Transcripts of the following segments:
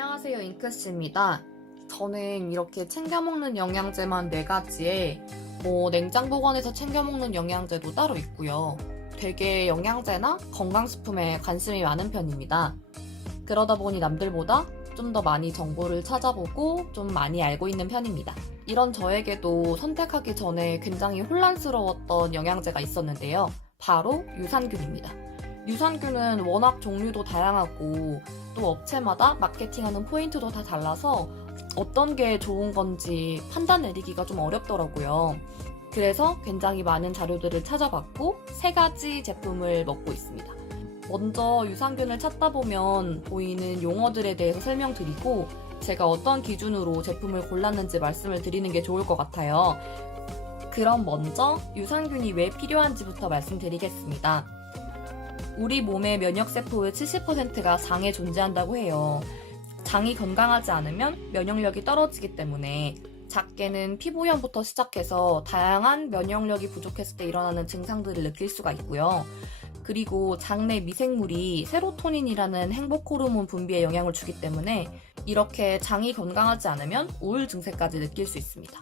안녕하세요, 잉크씨입니다. 저는 이렇게 챙겨 먹는 영양제만 4가지에 냉장 보관해서 챙겨 먹는 영양제도 따로 있고요. 되게 영양제나 건강식품에 관심이 많은 편입니다. 그러다 보니 남들보다 좀 더 많이 정보를 찾아보고 좀 많이 알고 있는 편입니다. 이런 저에게도 선택하기 전에 굉장히 혼란스러웠던 영양제가 있었는데요. 바로 유산균입니다. 유산균은 워낙 종류도 다양하고 또 업체마다 마케팅하는 포인트도 다 달라서 어떤 게 좋은 건지 판단 내리기가 좀 어렵더라고요. 그래서 굉장히 많은 자료들을 찾아봤고 3가지 제품을 먹고 있습니다. 먼저 유산균을 찾다 보면 보이는 용어들에 대해서 설명드리고 제가 어떤 기준으로 제품을 골랐는지 말씀을 드리는 게 좋을 것 같아요. 그럼 먼저 유산균이 왜 필요한지부터 말씀드리겠습니다. 우리 몸의 면역세포의 70%가 장에 존재한다고 해요. 장이 건강하지 않으면 면역력이 떨어지기 때문에 작게는 피부염부터 시작해서 다양한 면역력이 부족했을 때 일어나는 증상들을 느낄 수가 있고요. 그리고 장내 미생물이 세로토닌이라는 행복 호르몬 분비에 영향을 주기 때문에 이렇게 장이 건강하지 않으면 우울 증세까지 느낄 수 있습니다.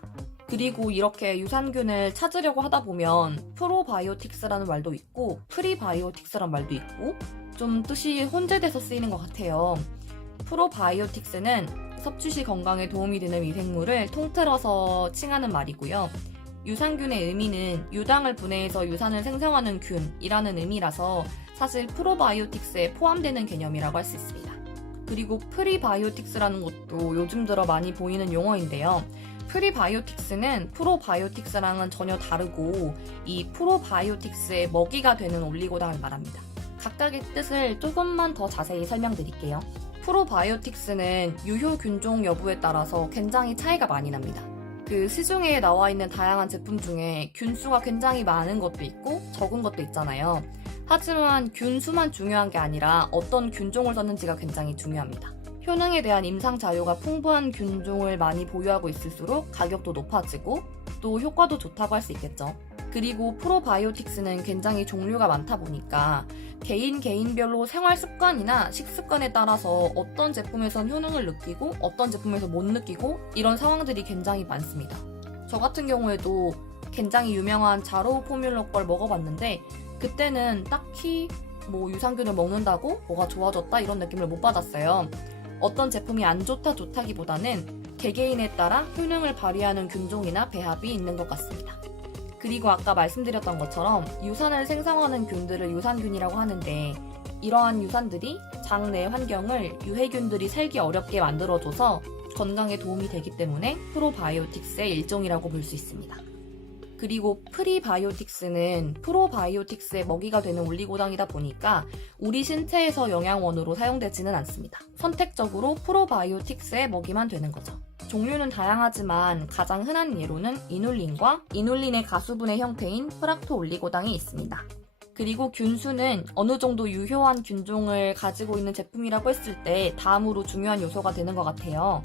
그리고 이렇게 유산균을 찾으려고 하다 보면 프로바이오틱스라는 말도 있고 프리바이오틱스라는 말도 있고 좀 뜻이 혼재돼서 쓰이는 것 같아요. 프로바이오틱스는 섭취 시 건강에 도움이 되는 미생물을 통틀어서 칭하는 말이고요. 유산균의 의미는 유당을 분해해서 유산을 생성하는 균이라는 의미라서 사실 프로바이오틱스에 포함되는 개념이라고 할 수 있습니다. 그리고 프리바이오틱스라는 것도 요즘 들어 많이 보이는 용어인데요. 프리바이오틱스는 프로바이오틱스랑은 전혀 다르고 이 프로바이오틱스의 먹이가 되는 올리고당을 말합니다. 각각의 뜻을 조금만 더 자세히 설명드릴게요. 프로바이오틱스는 유효균종 여부에 따라서 굉장히 차이가 많이 납니다. 그 시중에 나와 있는 다양한 제품 중에 균수가 굉장히 많은 것도 있고 적은 것도 있잖아요. 하지만 균수만 중요한 게 아니라 어떤 균종을 썼는지가 굉장히 중요합니다. 효능에 대한 임상 자료가 풍부한 균종을 많이 보유하고 있을수록 가격도 높아지고 또 효과도 좋다고 할 수 있겠죠. 그리고 프로바이오틱스는 굉장히 종류가 많다 보니까 개인별로 생활 습관이나 식습관에 따라서 어떤 제품에선 효능을 느끼고 어떤 제품에서 못 느끼고 이런 상황들이 굉장히 많습니다. 저 같은 경우에도 굉장히 유명한 자로 포뮬러 걸 먹어봤는데 그때는 딱히 유산균을 먹는다고 뭐가 좋아졌다 이런 느낌을 못 받았어요. 어떤 제품이 안 좋다기보다는 개개인에 따라 효능을 발휘하는 균종이나 배합이 있는 것 같습니다. 그리고 아까 말씀드렸던 것처럼 유산을 생성하는 균들을 유산균이라고 하는데 이러한 유산들이 장내 환경을 유해균들이 살기 어렵게 만들어줘서 건강에 도움이 되기 때문에 프로바이오틱스의 일종이라고 볼 수 있습니다. 그리고 프리바이오틱스는 프로바이오틱스의 먹이가 되는 올리고당이다 보니까 우리 신체에서 영양원으로 사용되지는 않습니다. 선택적으로 프로바이오틱스의 먹이만 되는 거죠. 종류는 다양하지만 가장 흔한 예로는 이눌린과 이눌린의 가수분의 형태인 프락토 올리고당이 있습니다. 그리고 균수는 어느 정도 유효한 균종을 가지고 있는 제품이라고 했을 때 다음으로 중요한 요소가 되는 것 같아요.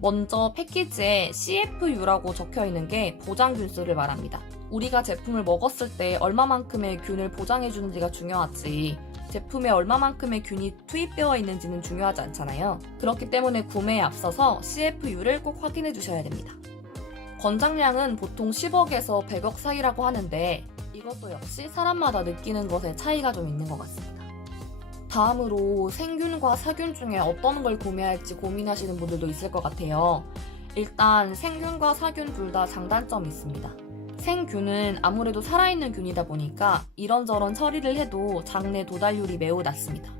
먼저 패키지에 CFU라고 적혀있는 게 보장균수를 말합니다. 우리가 제품을 먹었을 때 얼마만큼의 균을 보장해주는지가 중요하지 제품에 얼마만큼의 균이 투입되어 있는지는 중요하지 않잖아요. 그렇기 때문에 구매에 앞서서 CFU를 꼭 확인해 주셔야 됩니다. 권장량은 보통 10억에서 100억 사이라고 하는데 이것도 역시 사람마다 느끼는 것에 차이가 좀 있는 것 같습니다. 다음으로 생균과 사균 중에 어떤 걸 구매할지 고민하시는 분들도 있을 것 같아요. 일단 생균과 사균 둘 다 장단점이 있습니다. 생균은 아무래도 살아있는 균이다 보니까 이런저런 처리를 해도 장내 도달률이 매우 낮습니다.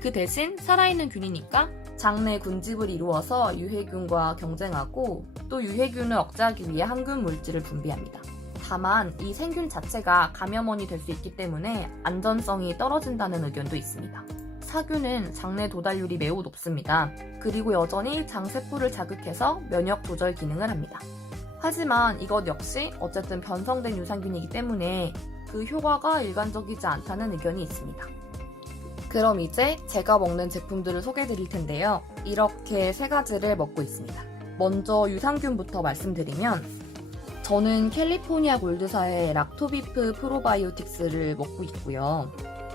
그 대신 살아있는 균이니까 장내 군집을 이루어서 유해균과 경쟁하고 또 유해균을 억제하기 위해 항균 물질을 분비합니다. 다만 이 생균 자체가 감염원이 될 수 있기 때문에 안전성이 떨어진다는 의견도 있습니다. 사균은 장내 도달률이 매우 높습니다. 그리고 여전히 장세포를 자극해서 면역 조절 기능을 합니다. 하지만 이것 역시 어쨌든 변성된 유산균이기 때문에 그 효과가 일반적이지 않다는 의견이 있습니다. 그럼 이제 제가 먹는 제품들을 소개해 드릴 텐데요. 이렇게 3가지를 먹고 있습니다. 먼저 유산균부터 말씀드리면 저는 캘리포니아 골드사의 락토비프 프로바이오틱스를 먹고 있고요.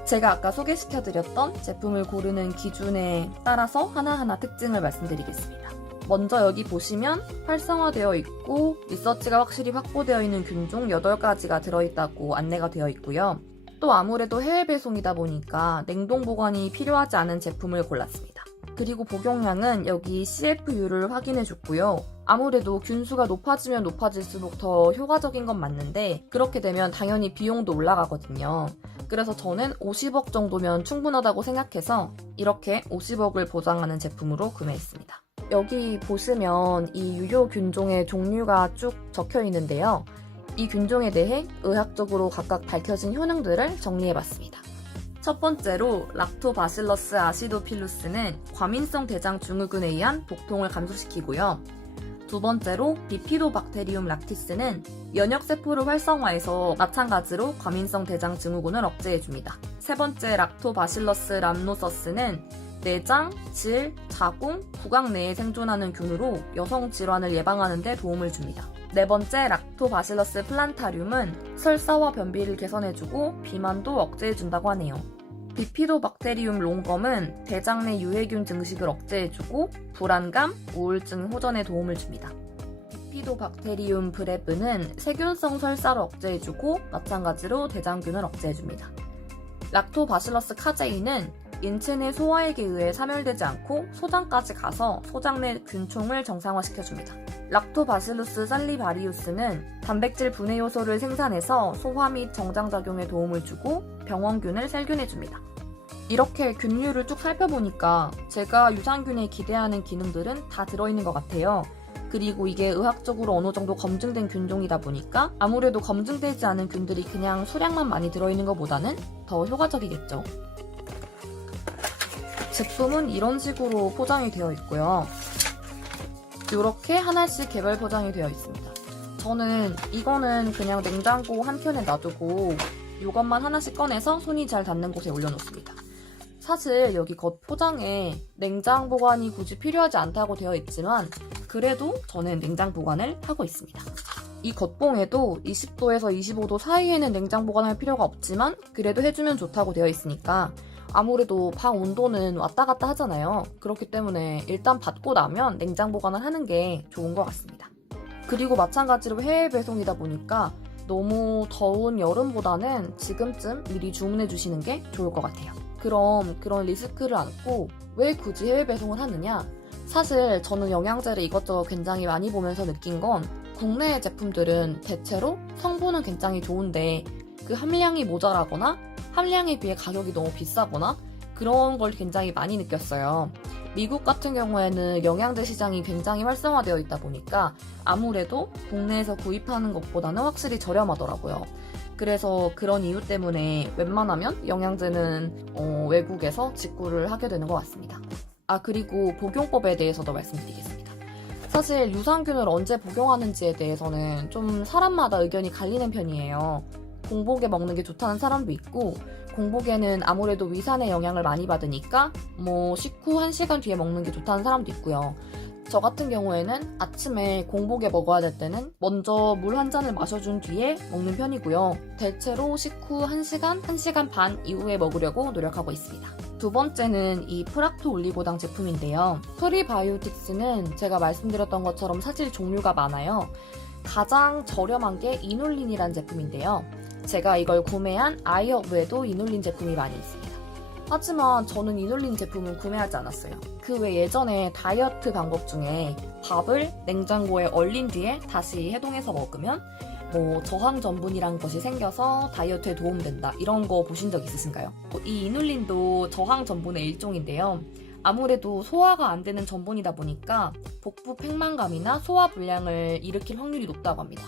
제가 아까 소개시켜드렸던 제품을 고르는 기준에 따라서 하나하나 특징을 말씀드리겠습니다. 먼저 여기 보시면 활성화되어 있고 리서치가 확실히 확보되어 있는 균 종 8가지가 들어있다고 안내가 되어 있고요. 또 아무래도 해외 배송이다 보니까 냉동 보관이 필요하지 않은 제품을 골랐습니다. 그리고 복용량은 여기 CFU를 확인해 줬고요. 아무래도 균수가 높아지면 높아질수록 더 효과적인 건 맞는데 그렇게 되면 당연히 비용도 올라가거든요. 그래서 저는 50억 정도면 충분하다고 생각해서 이렇게 50억을 보장하는 제품으로 구매했습니다. 여기 보시면 이 유효 균종의 종류가 쭉 적혀 있는데요. 이 균종에 대해 의학적으로 각각 밝혀진 효능들을 정리해봤습니다. 첫 번째로 락토바실러스 아시도필루스는 과민성 대장 증후군에 의한 복통을 감소시키고요. 두 번째로 비피도박테리움 락티스는 면역세포를 활성화해서 마찬가지로 과민성 대장 증후군을 억제해줍니다. 세 번째 락토바실러스 람노서스는 내장, 질, 자궁, 구강 내에 생존하는 균으로 여성 질환을 예방하는 데 도움을 줍니다. 네 번째 락토바실러스 플란타륨은 설사와 변비를 개선해주고 비만도 억제해준다고 하네요. 비피도박테리움 롱검은 대장 내 유해균 증식을 억제해주고 불안감, 우울증 호전에 도움을 줍니다. 비피도박테리움 브레브는 세균성 설사를 억제해주고 마찬가지로 대장균을 억제해줍니다. 락토바실러스 카제인은 인체 내 소화액에 의해 사멸되지 않고 소장까지 가서 소장 내 균총을 정상화시켜줍니다. 락토바실루스 살리바리우스는 단백질 분해 요소를 생산해서 소화 및 정장작용에 도움을 주고 병원균을 살균해줍니다. 이렇게 균류를 쭉 살펴보니까 제가 유산균에 기대하는 기능들은 다 들어있는 것 같아요. 그리고 이게 의학적으로 어느 정도 검증된 균종이다 보니까 아무래도 검증되지 않은 균들이 그냥 수량만 많이 들어있는 것보다는 더 효과적이겠죠. 제품은 이런 식으로 포장이 되어 있고요. 이렇게 하나씩 개별 포장이 되어 있습니다. 저는 이거는 그냥 냉장고 한켠에 놔두고 이것만 하나씩 꺼내서 손이 잘 닿는 곳에 올려놓습니다. 사실 여기 겉 포장에 냉장 보관이 굳이 필요하지 않다고 되어 있지만 그래도 저는 냉장 보관을 하고 있습니다. 이 겉봉에도 20도에서 25도 사이에는 냉장 보관할 필요가 없지만 그래도 해주면 좋다고 되어 있으니까 아무래도 방 온도는 왔다 갔다 하잖아요. 그렇기 때문에 일단 받고 나면 냉장 보관을 하는 게 좋은 것 같습니다. 그리고 마찬가지로 해외 배송이다 보니까 너무 더운 여름보다는 지금쯤 미리 주문해 주시는 게 좋을 것 같아요. 그럼 그런 리스크를 안고 왜 굳이 해외 배송을 하느냐? 사실 저는 영양제를 이것저것 굉장히 많이 보면서 느낀 건 국내 제품들은 대체로 성분은 굉장히 좋은데 그 함량이 모자라거나 함량에 비해 가격이 너무 비싸거나 그런 걸 굉장히 많이 느꼈어요. 미국 같은 경우에는 영양제 시장이 굉장히 활성화되어 있다 보니까 아무래도 국내에서 구입하는 것보다는 확실히 저렴하더라고요. 그래서 그런 이유 때문에 웬만하면 영양제는 외국에서 직구를 하게 되는 것 같습니다. 그리고 복용법에 대해서도 말씀드리겠습니다. 사실 유산균을 언제 복용하는지에 대해서는 좀 사람마다 의견이 갈리는 편이에요. 공복에 먹는 게 좋다는 사람도 있고 공복에는 아무래도 위산의 영향을 많이 받으니까 식후 1시간 뒤에 먹는 게 좋다는 사람도 있고요. 저 같은 경우에는 아침에 공복에 먹어야 될 때는 먼저 물 한 잔을 마셔준 뒤에 먹는 편이고요. 대체로 식후 1시간, 1시간 반 이후에 먹으려고 노력하고 있습니다. 두 번째는 이 프락토 올리고당 제품인데요. 프리바이오틱스는 제가 말씀드렸던 것처럼 사실 종류가 많아요. 가장 저렴한 게 이눌린이라는 제품인데요. 제가 이걸 구매한 아이허브에도 이눌린 제품이 많이 있습니다. 하지만 저는 이눌린 제품은 구매하지 않았어요. 그 외 예전에 다이어트 방법 중에 밥을 냉장고에 얼린 뒤에 다시 해동해서 먹으면 저항 전분이란 것이 생겨서 다이어트에 도움된다 이런 거 보신 적 있으신가요? 이 이눌린도 저항 전분의 일종인데요. 아무래도 소화가 안 되는 전분이다 보니까 복부 팽만감이나 소화 불량을 일으킬 확률이 높다고 합니다.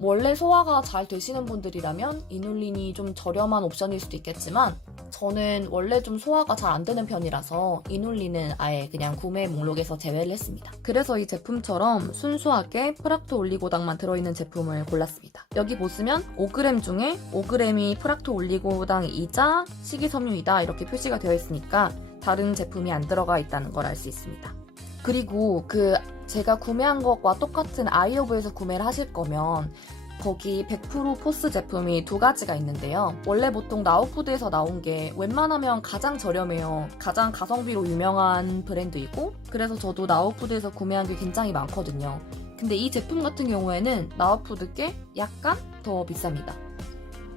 원래 소화가 잘 되시는 분들이라면 이눌린이 좀 저렴한 옵션일 수도 있겠지만 저는 원래 좀 소화가 잘 안 되는 편이라서 이눌린은 아예 그냥 구매 목록에서 제외를 했습니다. 그래서 이 제품처럼 순수하게 프락토 올리고당만 들어있는 제품을 골랐습니다. 여기 보시면 5g 중에 5g이 프락토 올리고당이자 식이섬유이다 이렇게 표시가 되어 있으니까 다른 제품이 안 들어가 있다는 걸 알 수 있습니다. 그리고 제가 구매한 것과 똑같은 아이허브에서 구매를 하실 거면 거기 100% 포스 제품이 두 가지가 있는데요. 원래 보통 나우푸드에서 나온 게 웬만하면 가장 저렴해요. 가장 가성비로 유명한 브랜드이고, 그래서 저도 나우푸드에서 구매한 게 굉장히 많거든요. 근데 이 제품 같은 경우에는 나우푸드께 약간 더 비쌉니다.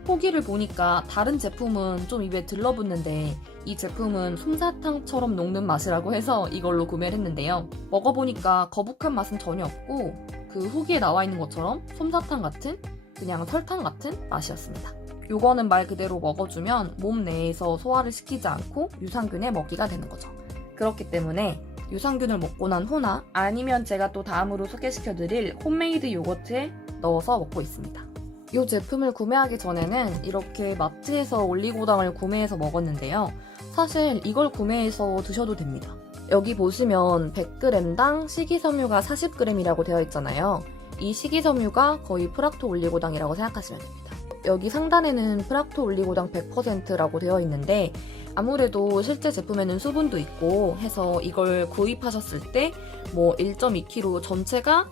후기를 보니까 다른 제품은 좀 입에 들러붙는데 이 제품은 솜사탕처럼 녹는 맛이라고 해서 이걸로 구매를 했는데요. 먹어보니까 거북한 맛은 전혀 없고 그 후기에 나와 있는 것처럼 솜사탕 같은 그냥 설탕 같은 맛이었습니다. 요거는 말 그대로 먹어주면 몸 내에서 소화를 시키지 않고 유산균에 먹이가 되는 거죠. 그렇기 때문에 유산균을 먹고 난 후나 아니면 제가 또 다음으로 소개시켜드릴 홈메이드 요거트에 넣어서 먹고 있습니다. 이 제품을 구매하기 전에는 이렇게 마트에서 올리고당을 구매해서 먹었는데요. 사실 이걸 구매해서 드셔도 됩니다. 여기 보시면 100g당 식이섬유가 40g이라고 되어 있잖아요. 이 식이섬유가 거의 프락토 올리고당이라고 생각하시면 됩니다. 여기 상단에는 프락토 올리고당 100%라고 되어 있는데 아무래도 실제 제품에는 수분도 있고 해서 이걸 구입하셨을 때 뭐 1.2kg 전체가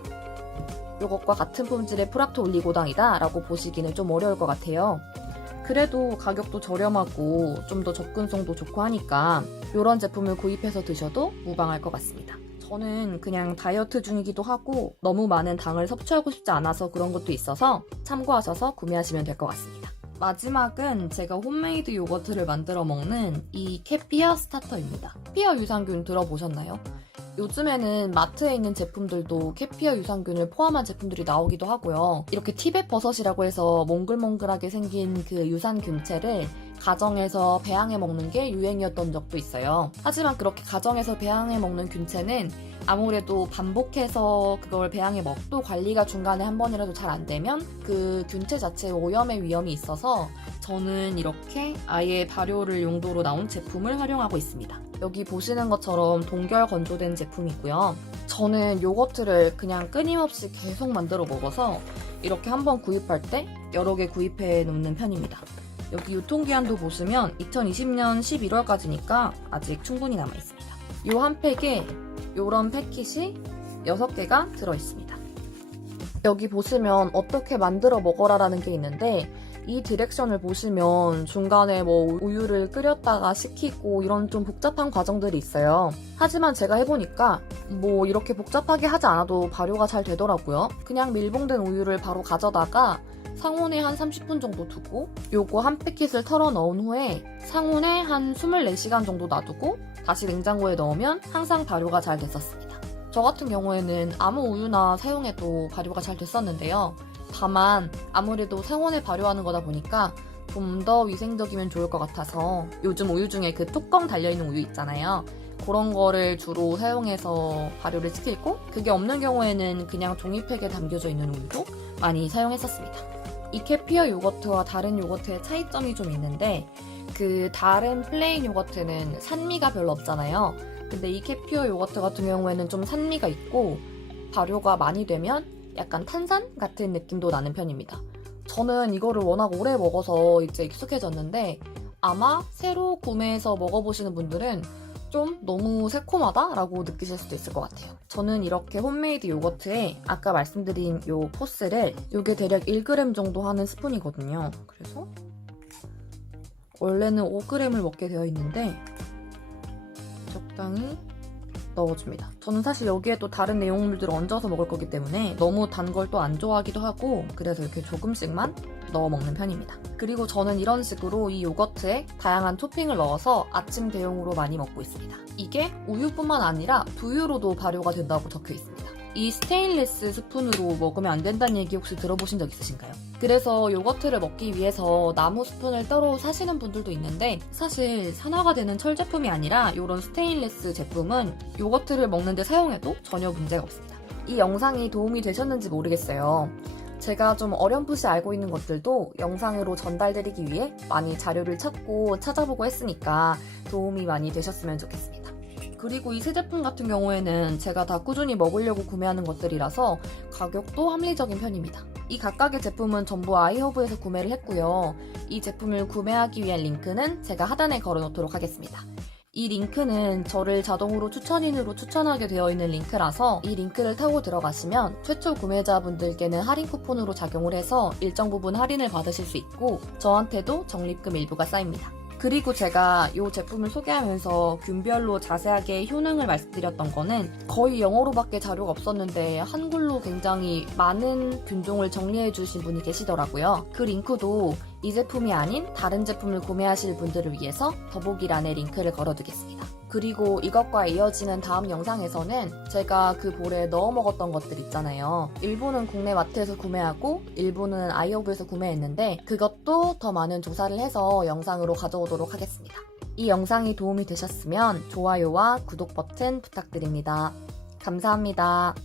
이것과 같은 품질의 프락토 올리고당이다 라고 보시기는 좀 어려울 것 같아요. 그래도 가격도 저렴하고 좀 더 접근성도 좋고 하니까 이런 제품을 구입해서 드셔도 무방할 것 같습니다. 저는 그냥 다이어트 중이기도 하고 너무 많은 당을 섭취하고 싶지 않아서 그런 것도 있어서 참고하셔서 구매하시면 될 것 같습니다. 마지막은 제가 홈메이드 요거트를 만들어 먹는 이 캐피어 스타터입니다. 캐피어 유산균 들어보셨나요? 요즘에는 마트에 있는 제품들도 캐피어 유산균을 포함한 제품들이 나오기도 하고요. 이렇게 티벳 버섯이라고 해서 몽글몽글하게 생긴 그 유산균체를 가정에서 배양해 먹는 게 유행이었던 적도 있어요. 하지만 그렇게 가정에서 배양해 먹는 균체는 아무래도 반복해서 그걸 배양해 먹도 관리가 중간에 한 번이라도 잘 안 되면 그 균체 자체에 오염의 위험이 있어서 저는 이렇게 아예 발효를 용도로 나온 제품을 활용하고 있습니다. 여기 보시는 것처럼 동결 건조된 제품이고요. 저는 요거트를 그냥 끊임없이 계속 만들어 먹어서 이렇게 한번 구입할 때 여러 개 구입해 놓는 편입니다. 여기 유통기한도 보시면 2020년 11월까지니까 아직 충분히 남아있습니다. 요 한 팩에 요런 패킷이 6개가 들어있습니다. 여기 보시면 어떻게 만들어 먹어라라는 게 있는데 이 디렉션을 보시면 중간에 뭐 우유를 끓였다가 식히고 이런 좀 복잡한 과정들이 있어요. 하지만 제가 해보니까 뭐 이렇게 복잡하게 하지 않아도 발효가 잘 되더라고요. 그냥 밀봉된 우유를 바로 가져다가 상온에 한 30분 정도 두고 요거 한 패킷을 털어 넣은 후에 상온에 한 24시간 정도 놔두고 다시 냉장고에 넣으면 항상 발효가 잘 됐었습니다. 저 같은 경우에는 아무 우유나 사용해도 발효가 잘 됐었는데요. 다만 아무래도 상온에 발효하는 거다 보니까 좀 더 위생적이면 좋을 것 같아서 요즘 우유 중에 그 뚜껑 달려있는 우유 있잖아요. 그런 거를 주로 사용해서 발효를 시키고 그게 없는 경우에는 그냥 종이팩에 담겨져 있는 우유도 많이 사용했었습니다. 이 캐피어 요거트와 다른 요거트의 차이점이 좀 있는데 그 다른 플레인 요거트는 산미가 별로 없잖아요. 근데 이 캐피어 요거트 같은 경우에는 좀 산미가 있고 발효가 많이 되면 약간 탄산 같은 느낌도 나는 편입니다. 저는 이거를 워낙 오래 먹어서 이제 익숙해졌는데 아마 새로 구매해서 먹어보시는 분들은 좀 너무 새콤하다라고 느끼실 수도 있을 것 같아요. 저는 이렇게 홈메이드 요거트에 아까 말씀드린 요 포스를 요게 대략 1g 정도 하는 스푼이거든요. 그래서 원래는 5g을 먹게 되어 있는데 적당히 넣어줍니다. 저는 사실 여기에 또 다른 내용물들을 얹어서 먹을 거기 때문에 너무 단 걸 또 안 좋아하기도 하고 그래서 이렇게 조금씩만 넣어 먹는 편입니다. 그리고 저는 이런 식으로 이 요거트에 다양한 토핑을 넣어서 아침 대용으로 많이 먹고 있습니다. 이게 우유뿐만 아니라 두유로도 발효가 된다고 적혀 있습니다. 이 스테인리스 스푼으로 먹으면 안 된다는 얘기 혹시 들어보신 적 있으신가요? 그래서 요거트를 먹기 위해서 나무 스푼을 따로 사시는 분들도 있는데 사실 산화가 되는 철 제품이 아니라 이런 스테인리스 제품은 요거트를 먹는데 사용해도 전혀 문제가 없습니다. 이 영상이 도움이 되셨는지 모르겠어요. 제가 좀 어렴풋이 알고 있는 것들도 영상으로 전달드리기 위해 많이 자료를 찾고 찾아보고 했으니까 도움이 많이 되셨으면 좋겠습니다. 그리고 이 세 제품 같은 경우에는 제가 다 꾸준히 먹으려고 구매하는 것들이라서 가격도 합리적인 편입니다. 이 각각의 제품은 전부 아이허브에서 구매를 했고요. 이 제품을 구매하기 위한 링크는 제가 하단에 걸어놓도록 하겠습니다. 이 링크는 저를 자동으로 추천인으로 추천하게 되어 있는 링크라서 이 링크를 타고 들어가시면 최초 구매자분들께는 할인 쿠폰으로 작용을 해서 일정 부분 할인을 받으실 수 있고 저한테도 적립금 일부가 쌓입니다. 그리고 제가 이 제품을 소개하면서 균별로 자세하게 효능을 말씀드렸던 거는 거의 영어로밖에 자료가 없었는데 한글로 굉장히 많은 균종을 정리해 주신 분이 계시더라고요. 그 링크도 이 제품이 아닌 다른 제품을 구매하실 분들을 위해서 더보기란에 링크를 걸어두겠습니다. 그리고 이것과 이어지는 다음 영상에서는 제가 그 볼에 넣어 먹었던 것들 있잖아요. 일부는 국내 마트에서 구매하고 일부는 아이허브에서 구매했는데 그것도 더 많은 조사를 해서 영상으로 가져오도록 하겠습니다. 이 영상이 도움이 되셨으면 좋아요와 구독 버튼 부탁드립니다. 감사합니다.